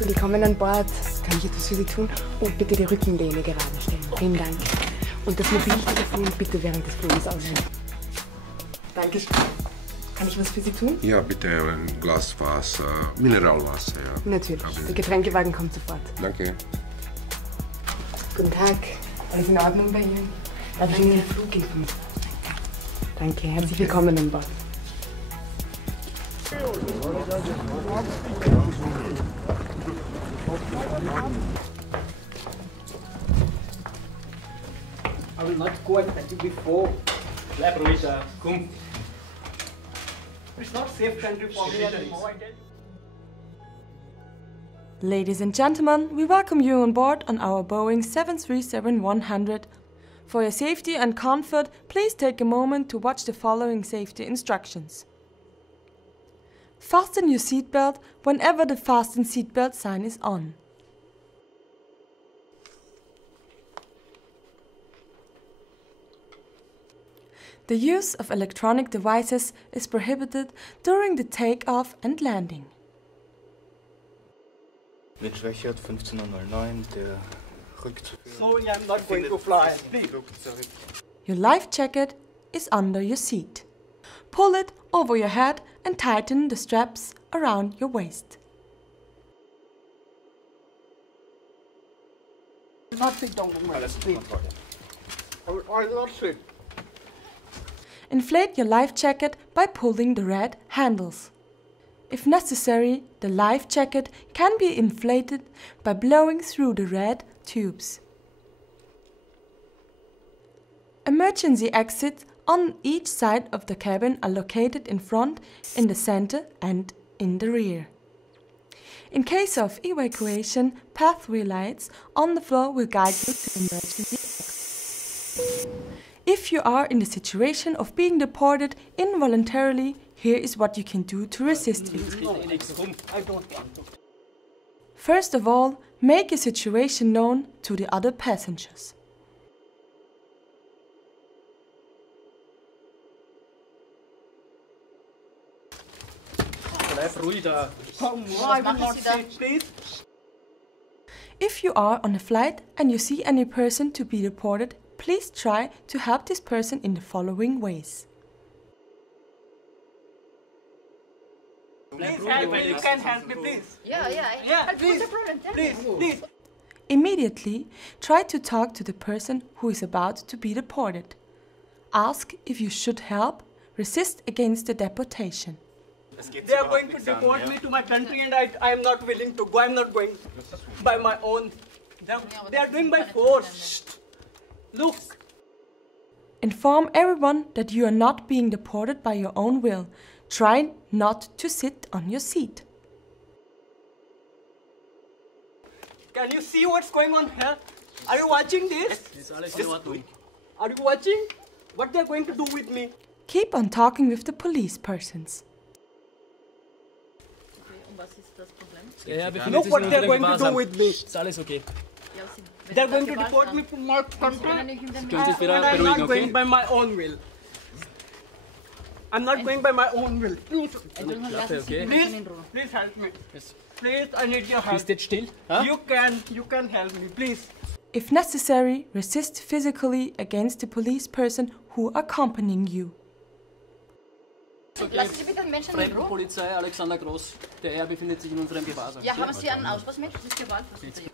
Willkommen an Bord. Kann ich etwas für Sie tun? Und bitte die Rückenlehne gerade stellen. Vielen Dank. Und das Mobiltelefon bitte während des Fluges ausschalten. Dankeschön. Kann ich was für Sie tun? Ja, bitte ein Glas Wasser, Mineralwasser, ja. Natürlich. Der Getränkewagen kommt sofort. Danke. Guten Tag. Alles in Ordnung bei Ihnen? Darf ich Ihnen den Flug geben? Danke. Herzlich willkommen an Bord. I will not go and touch you before. Bleib ruhig, komm. It's not safe country for me anymore. Ladies and gentlemen, we welcome you on board on our Boeing 737-100. For your safety and comfort, please take a moment to watch the following safety instructions. Fasten your seatbelt whenever the fasten seatbelt sign is on. The use of electronic devices is prohibited during the takeoff and landing. Mit Richard 1509, der Rückzug. Sorry, I'm not going to fly. Please. Your life jacket is under your seat. Pull it over your head and tighten the straps around your waist. Not sit down, please. I will not sit. Inflate your life jacket by pulling the red handles. If necessary, the life jacket can be inflated by blowing through the red tubes. Emergency exits on each side of the cabin are located in front, in the center and in the rear. In case of evacuation, pathway lights on the floor will guide you to emergency exits. If you are in the situation of being deported involuntarily, here is what you can do to resist it. First of all, make your situation known to the other passengers. Bleib ruhig da. I will not sit, please. If you are on a flight and you see any person to be deported, please try to help this person in the following ways. Please help me. You can help me, please. Yeah, please. Please. Immediately, try to talk to the person who is about to be deported. Ask if you should help, resist against the deportation. They are going to deport me to my country and I am not willing to go. I am not going by my own. They are doing by force. Look. Inform everyone that you are not being deported by your own will. Try not to sit on your seat. Can you see what's going on here? Are you watching this? Are you watching what they are going to do with me? Keep on talking with the police persons. Look what they are going to do with me. They are going to deport me from my country and I am not going by my own will. I'm not going by my own will. Please help me. Please, I need your help. You can help me, please. If necessary, resist physically against the police person who accompanying you. Lassen Sie bitte den Menschen in Ruhe. Polizei Alexander Groß. Der Herr befindet sich in unserem Gewahrsam. Ja, haben Sie einen Ausweis mit? Das ist Gewalt.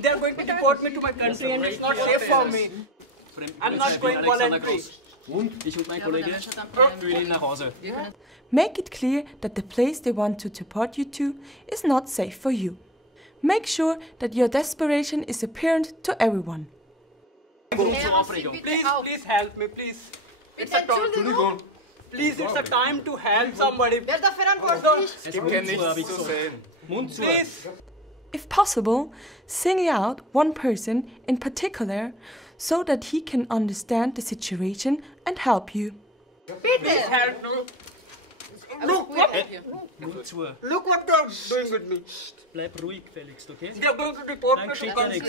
They are going to deport me to my country and it's not safe for me. I'm not going voluntarily. Und ich und mein Kollege führen ihn nach Hause. Make it clear that the place they want to deport you to is not safe for you. Make sure that your desperation is apparent to everyone. Please help me, please. It's a time. Please, it's a time to help somebody. Wer da verantwortlich? Es gibt ja nichts zu sehen. Please. If possible, single out one person in particular so that he can understand the situation and help you. Please help me. Look what they are doing with me. Bleib ruhig, Felix, okay? They are going to deport me to country.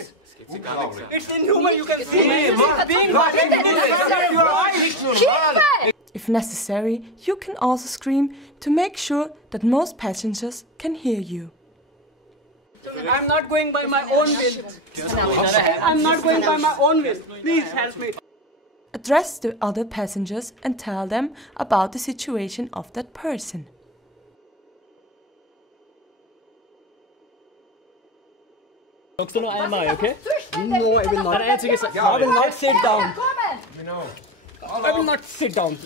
It's inhuman, you can see. If necessary, you can also scream to make sure that most passengers can hear you. I'm not going by my own will. I'm not going by my own will. Please help me. Address the other passengers and tell them about the situation of that person. Sagst du noch einmal, okay? No, I will not. Ein einziges. I will not sit down. I will not sit down.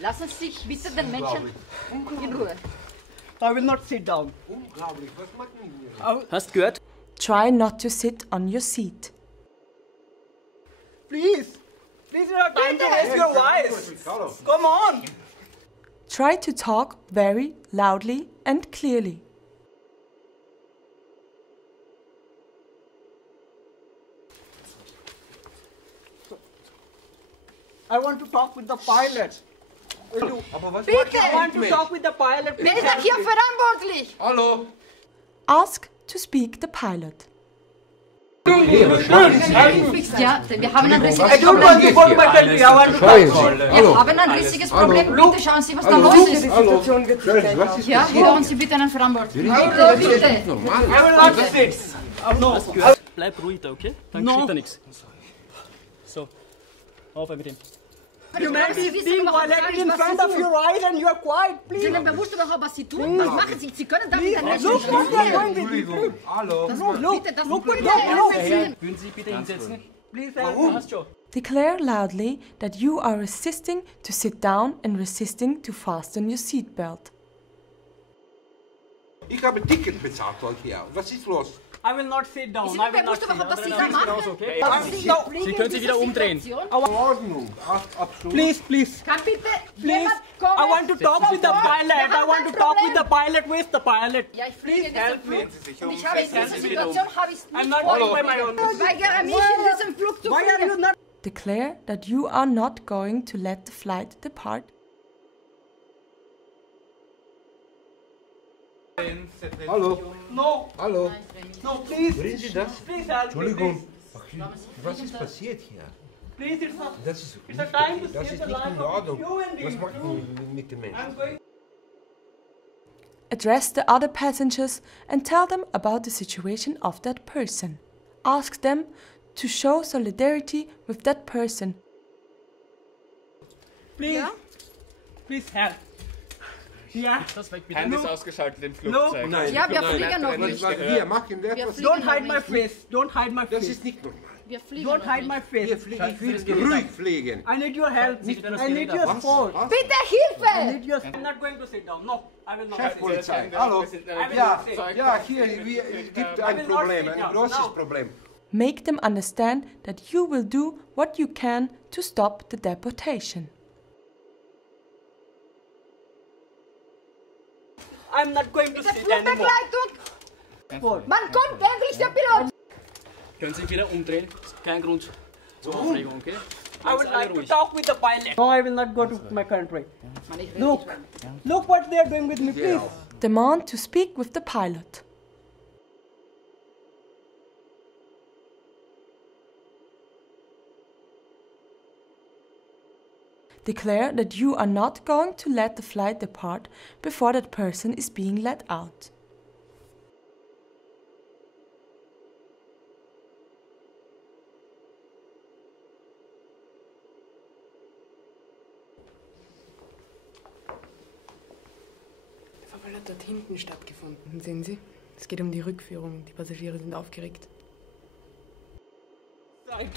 Lassen Sie sich bitte den Menschen in Ruhe. I will not sit down. Hast gehört? Try not to sit on your seat. Please. This is not time to waste your voice. Come on. Try to talk very loudly and clearly. I want to talk with the pilot. Bitte! I want to talk with the pilot. Wer ist denn hier verantwortlich? Hallo? Ask to speak the pilot. Ja, wir haben ein I riesiges don't want to Problem. go to my country. I want to talk. Wir haben ein riesiges Problem. Bitte schauen Sie, was da los ist. Situation wird sich gleich auf. Ja, hören Sie bitte einen Verantwortlichen. Bitte, bitte. I will not sit. No. Hast gehört? Bleib ruhig da, okay? Dann No. geschieht da nichts. So, auf mit dem. Humanity is being violated in front of your eyes and you are quiet. Sie Please. sind bewusst überhaupt, was Sie tun. Was machen Sie? Sie können damit den Menschen Look what they are sprechen. doing with me. Hallo? Bitte, das Look, bitte look, look. ernst nehmen. Würden Sie bitte hinsetzen? Please help. Passt schon. Declare loudly that you are resisting to sit down and resisting to fasten your seatbelt. Ich habe ein Ticket bezahlt heute. Was ist los? I will not sit down. Sie I sind will not bewusst sit überhaupt, down. was Sie da machen. Okay? Sie können sich wieder umdrehen. Ordnung. Absolut. Please, please. Kann bitte Please. jemand kommen? I want to talk with the pilot. I want to talk with the pilot. Where's the pilot? Ja, ich fliege in Help diesem me. Flug und ich habe in dieser Situation habe ich es I'm nicht not vor. going by my own. Ich weigere mich in diesem Flug zu Why are you fliegen. not? Declare that you are not going to let the flight depart. Hallo? No, Hallo? no, please. Hören Sie das? Please help me. Entschuldigung. Was ist passiert hier? Please, it's not. Das ist It's a time to das save ist the nicht life in of Ordnung. human Was beings. macht man mit den Menschen? I'm going. Address the other passengers and tell them about the situation of that person. Ask them to show solidarity with that person. Please. Please help. Yeah. Das weg bitte. Hand ist ausgeschaltet im No. Flugzeug. Nein. Ja, wir fliegen noch nicht. Was wir machen, Wir etwas. fliegen Don't noch hide my nicht. face. Don't hide my Das face. ist nicht normal. Wir fliegen Don't noch hide my nicht. face. Ich will ruhig fliegen. I need your help. Sie können das I need Gerät your ab. support. Bitte I Hilfe! need your. I'm not going to sit down. No, I will not. Chefpolizei. Hallo? I will Ja, not sit. ja, hier gibt ein Problem, ein großes Problem. Make them understand that you will do what you can to stop the deportation. I'm not going to Bitte sit anymore. Flugbegleitung! Wann kommt endlich der Pilot? Können sich wieder umdrehen. Kein Grund zur Aufregung, okay? I would Alle like to ruhig. talk with the pilot. No, I will not go to my country. Look, look what they are doing with me, please. Demand to speak with the pilot. Declare that you are not going to let the flight depart before that person is being let out. Der Verfall hat dort hinten stattgefunden, sehen Sie? Es geht um die Rückführung. Die Passagiere sind aufgeregt. Right.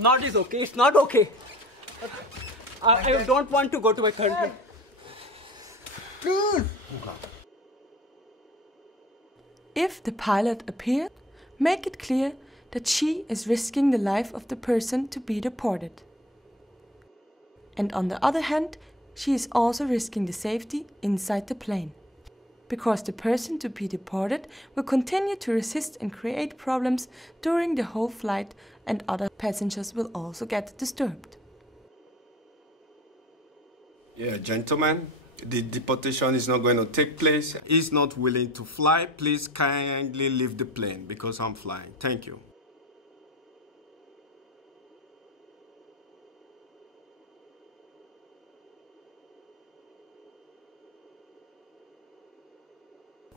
Not is okay. It's not okay. I don't want to go to my country. Please. If the pilot appears, make it clear that she is risking the life of the person to be deported. And on the other hand, she is also risking the safety inside the plane. Because the person to be deported will continue to resist and create problems during the whole flight, and other passengers will also get disturbed. Yeah, gentlemen, the deportation is not going to take place. He's not willing to fly. Please kindly leave the plane because I'm flying. Thank you.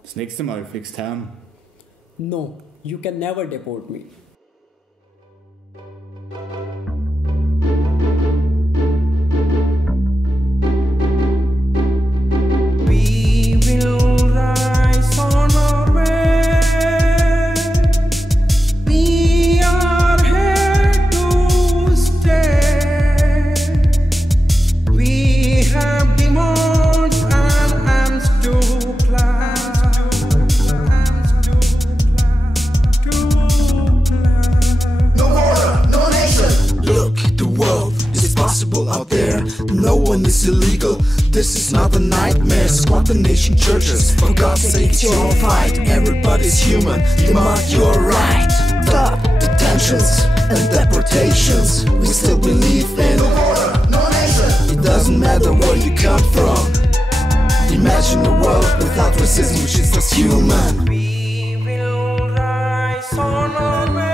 Das nächste Mal fliegst heim. No, you can never deport me. Out there, no one is illegal. This is not a nightmare. Squat the nation churches. For God's sake, it's your fight. Everybody's human. Demand your right. Stop detentions and deportations. We still believe in no border, no nation. It doesn't matter where you come from. Imagine a world without racism, which is just human. We will rise on our way.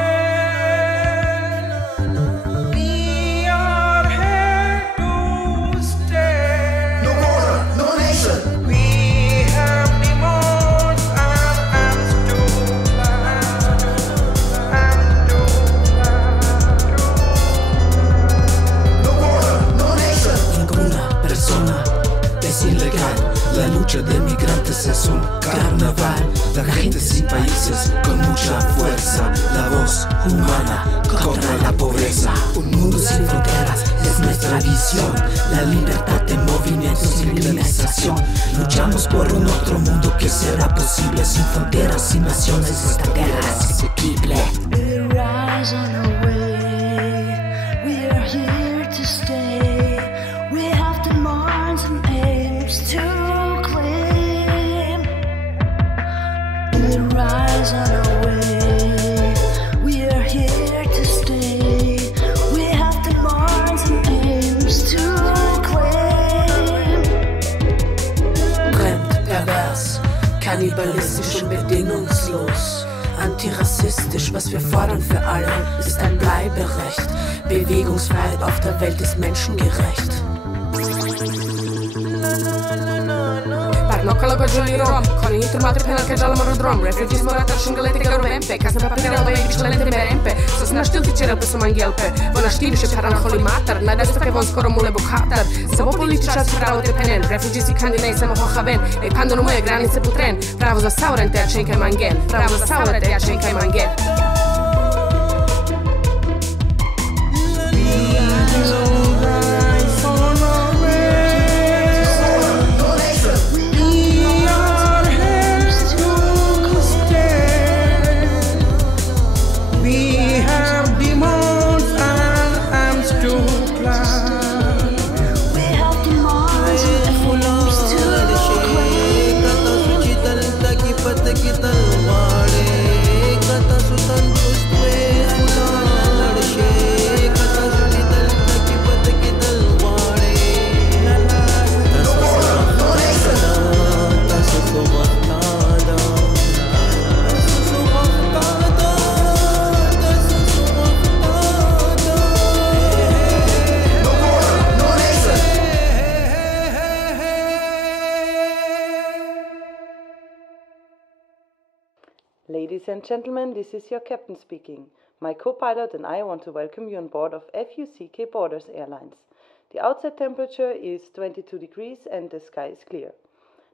La lucha de migrantes es un carnaval. La gente sin países con mucha fuerza. La voz humana contra la pobreza. Un mundo sin fronteras es nuestra visión. La libertad de movimiento sin criminalización. Luchamos por un otro mundo que será posible. Sin fronteras, sin naciones, esta tierra es asequible. We rise on our way. We are here to stay. We have demands and aims to rise on our way. We are here to stay. We have demands and aims to claim. Fremd, pervers, kannibalistisch und bedingungslos. Antirassistisch, was wir fordern für alle, ist ein Bleiberecht. Bewegungsfreiheit auf der Welt ist menschengerecht. Noccolo con Giulio Rom, con il turmato penal che già la morodrom. Refugees morata šungalete garovempe, kasne papirela da jebi členete berempe. Sa se naštilti čerelpe su mangelpe, vona štidiše paran holi matar, najdestoke von skoro mule bukatar. Samo političar su pravo trepenen, refugees i kandine samo hohaven, e pandonu moje granice putren. Pravo za sauren te jačenka i mangen, pravo za sauren te jačenka i mangen. Ladies and gentlemen, this is your captain speaking. My co-pilot and I want to welcome you on board of FUCK Borders Airlines. The outside temperature is 22 degrees and the sky is clear.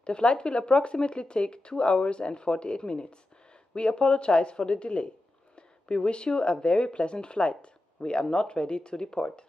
The flight will approximately take 2 hours and 48 minutes. We apologize for the delay. We wish you a very pleasant flight. We are not ready to deport.